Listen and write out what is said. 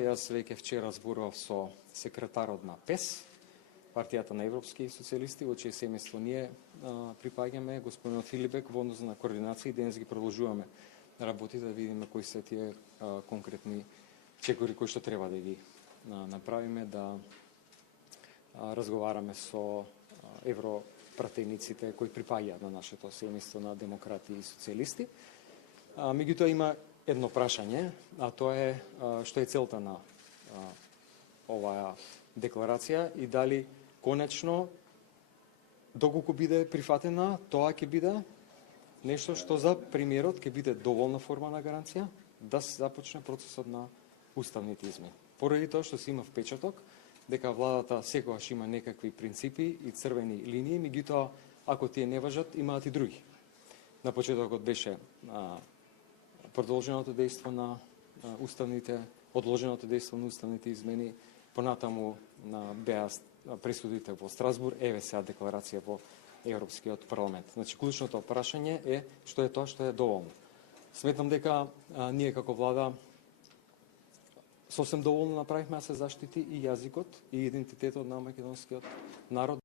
Јас веќе вчера зборував со секретарот на ПЕС, партијата на европски социјалисти, во чие семејство ние припаѓаме, господинот Филипек, во однос на координација, и денес ги продолжуваме работите да видиме кои се тие конкретни чекори кои што треба да ги направиме, да разговараме со европратениците кои припаѓаат на нашето семејство на демократи и социјалисти. Меѓутоа има едно прашање, а тоа е што е целта на оваа декларација и дали конечно, доколку биде прифатена, тоа ќе биде нешто што за премиерот ќе биде доволна форма на гаранција да се започне процесот на уставните измени. Поради тоа што се има впечаток дека владата секогаш има некакви принципи и црвени линии, меѓутоа ако тие не важат, имаат и други. На почетокот беше продолженото дејство на одложеното дејство на уставните измени, понатаму беа пресудите во Страсбург, еве сега декларација во Европскиот парламент. Значи, клучното прашање е што е тоа што е доволно. Сметам дека ние како влада сосем доволно направивме да се заштити и јазикот и идентитетот на македонскиот народ.